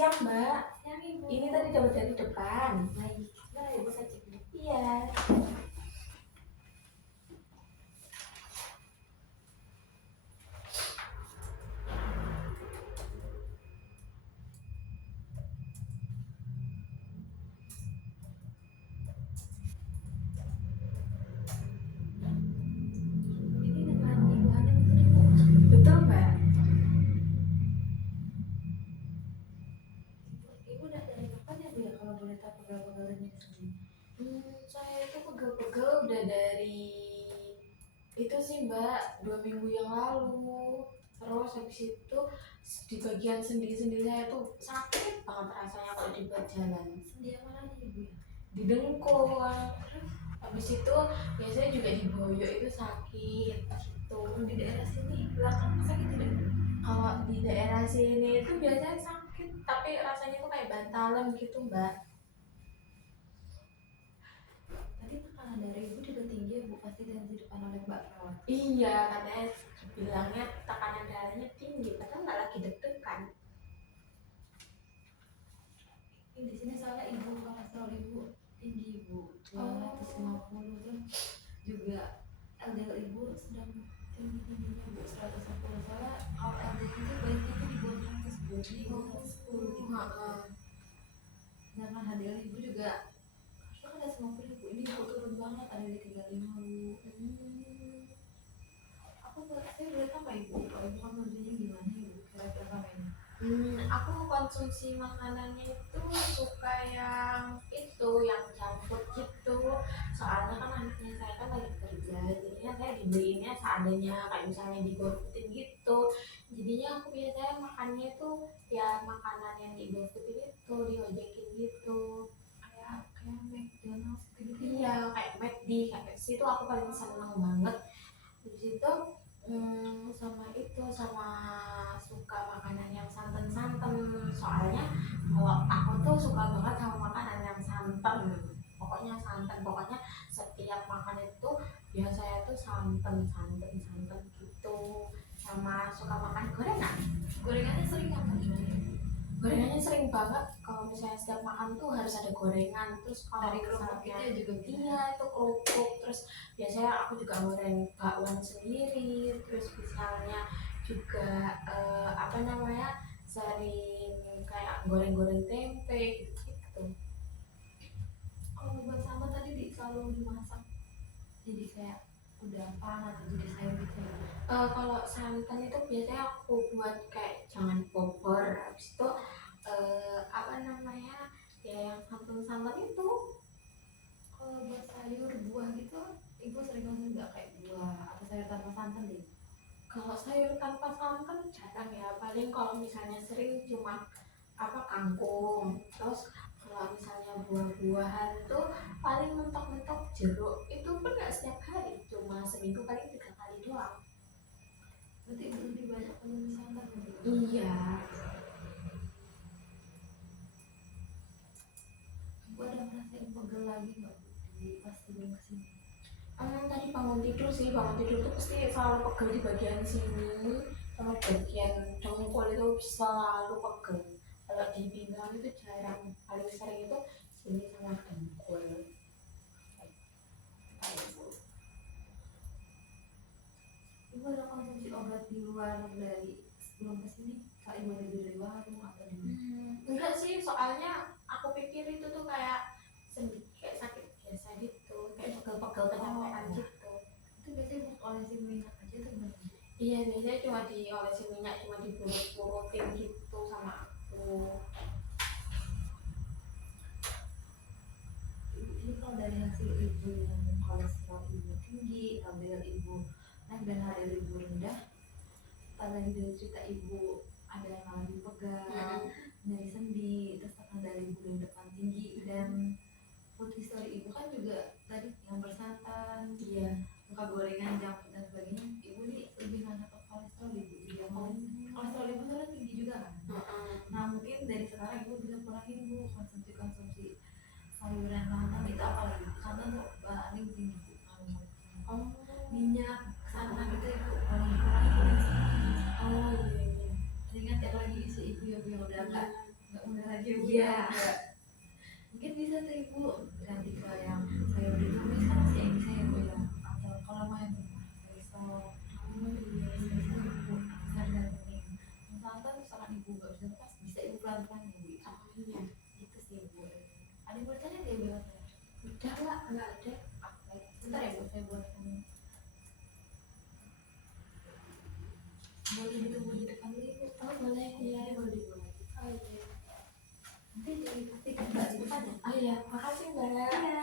Siap, Mbak. Siang Ibu. Ini tadi dapat dari depan. Baik, nah Ibu saya cek dulu. Iya. Ini dengan Ibu Hana betul Ibu? Betul, Mbak. Ibu udah dari kapan ya Bu ya kalau boleh tahu pegawai-pegawainya di sini? Saya itu pegel-pegel udah dari itu sih, Mbak, 2 minggu yang lalu. Terus habis itu di bagian sendi-sendi saya tuh sakit banget rasanya kalau dibuat jalan. Sendi yang mana nih Ibu ya? Di dengkul. Habis itu biasanya juga di boyo itu sakit gitu. Di daerah sini belakang sakit tidak? Kalau di daerah sini itu biasanya sakit, tapi rasanya tuh kayak bantalan gitu, Mbak. Tadi tekanan darah Ibu juga tinggi ya Bu, pasti dan di depan oleh Mbak perawat. Iya, katanya bilangnya tekanan darahnya tinggi, padahal nggak lagi deg-degan. Ini di sini soalnya Ibu kolesterol Ibu tinggi Bu, 250 terus juga LDL Ibu sedang tinggi-tingginya Bu, 110. Soalnya kalau LDL itu baiknya itu di bawah 100 Bu, di bawah 10 gitu. Sedangkan HDL Ibu juga harusnya kan ada 50 Ibu, ini Ibu turun banget, ada di 35 Bu. Saya boleh tahu Pak Ibu, kalau Ibu kan kerjanya gimana Ibu, kira-kira ngapain? Aku konsumsi makanannya itu suka yang itu, yang junk food gitu. Soalnya kan anaknya saya kan lagi kerja, jadinya saya dibeliinnya seadanya, kayak misalnya di GoFoodin gitu. Jadinya aku biasanya makannya itu ya makanan yang di GoFoodin itu, diojekin gitu. Kayak McDonald's gitu. Iya, kayak McD, kayak situ aku paling seneng banget. Di situ sama suka makanan yang santan-santan. Soalnya kalau aku tuh suka banget sama makanan yang santan. Pokoknya santan, pokoknya setiap makan itu biasanya tuh santan gitu. Sama suka makan gorengan. Gorengannya sering apa gimana? Gorengannya sering banget. Kalau misalnya setiap makan tuh harus ada gorengan. Terus kalau Dari kerupuk misalnya itu juga bisa. iya itu kerupuk. Terus biasanya aku juga goreng bakwan sendiri. Terus misalnya juga apa namanya, sering kayak goreng-goreng tempe gitu. Kalau buat sambal tadi selalu dimasak jadi kayak kudapan atau jadi sayur gitu ya? Kalau santan itu biasanya aku buat kayak jangan bobor. Habis itu apa namanya, ya yang santan-santan itu. Kalau buat sayur buah gitu Ibu sering konsumsi nggak, kayak buah atau sayur tanpa santan deh? Kalau sayur tanpa santan jarang ya, paling kalau misalnya sering cuma apa kangkung. Terus kalau misalnya buah-buahan tuh paling mentok-mentok jeruk, itu pun nggak setiap hari, cuma seminggu paling 3 kali doang. Berarti Ibu lebih banyak konsumsi santan ya Bu? Iya. Ibu ada ngerasain pegel lagi nggak Bu di pas sebelum kesini? Tadi bangun tidur sih, bangun tidur tuh pasti selalu pegel di bagian sini, sama bagian dengkul itu selalu pegel. Kalau di pinggang itu jarang, paling sering itu sini sama dengkul. Ibu ada konsumsi obat di luar dari sebelum kesini? Kak Ibu ada dari warung atau di Enggak sih, soalnya aku pikir itu tuh kayak sendi, kayak sakit biasa gitu, kayak pegel-pegel kecapean gitu. itu biasanya Ibu olesin minyak aja atau gimana? Iya, biasanya cuma diolesin minyak, cuma diburut-burutin gitu sama aku. Ini kalau dari hasil Ibu yang kolesterol Ibu tinggi, LDL Ibu naik dan HDL Ibu rendah, setelah dari cerita Ibu ada yang lagi pegal, nyeri sendi, terus tekanan darah Ibu dari depan tinggi, dan food history Ibu kan juga tadi yang bersantan, Iya. suka gorengan, junk food dan sebagainya. Ibu nih lebih nanya ke kolesterol Ibu, jadi kolesterol Ibu soalnya tinggi juga kan. Nah mungkin dari sekarang Ibu bisa kurangin Bu konsumsi sayuran santan itu, apalagi santan tuh paling tinggi Bu. Minyak santan itu Ibu paling kurang Bu. Oh iya. Ingat ya lagi isi Ibu ya Bu yang udah nggak mudah aja Bu Iya. ya. Mungkin bisa tuh Ibu ganti ke yang saya udah tulis kan masih yang bisa ya Bu ya, atau kalau mau yang besok Iya. bisa Ibu bisa digantungin. Misalkan Ibu gak bisa lepas, bisa Ibu pelan-pelan ya Bu. Oh iya. Itu sih Bu. Ada yang mau ditanya nggak Ibu? Udah lah, nggak ada. Oke, sebentar ya Bu, saya buat ini. Boleh ditunggu di depan dulu Ibu. Oh boleh, iya. Boleh dibuat. Oh iya. Nanti dikasih ke Mbak di depan ya. Oh iya, makasih Mbak. Iya.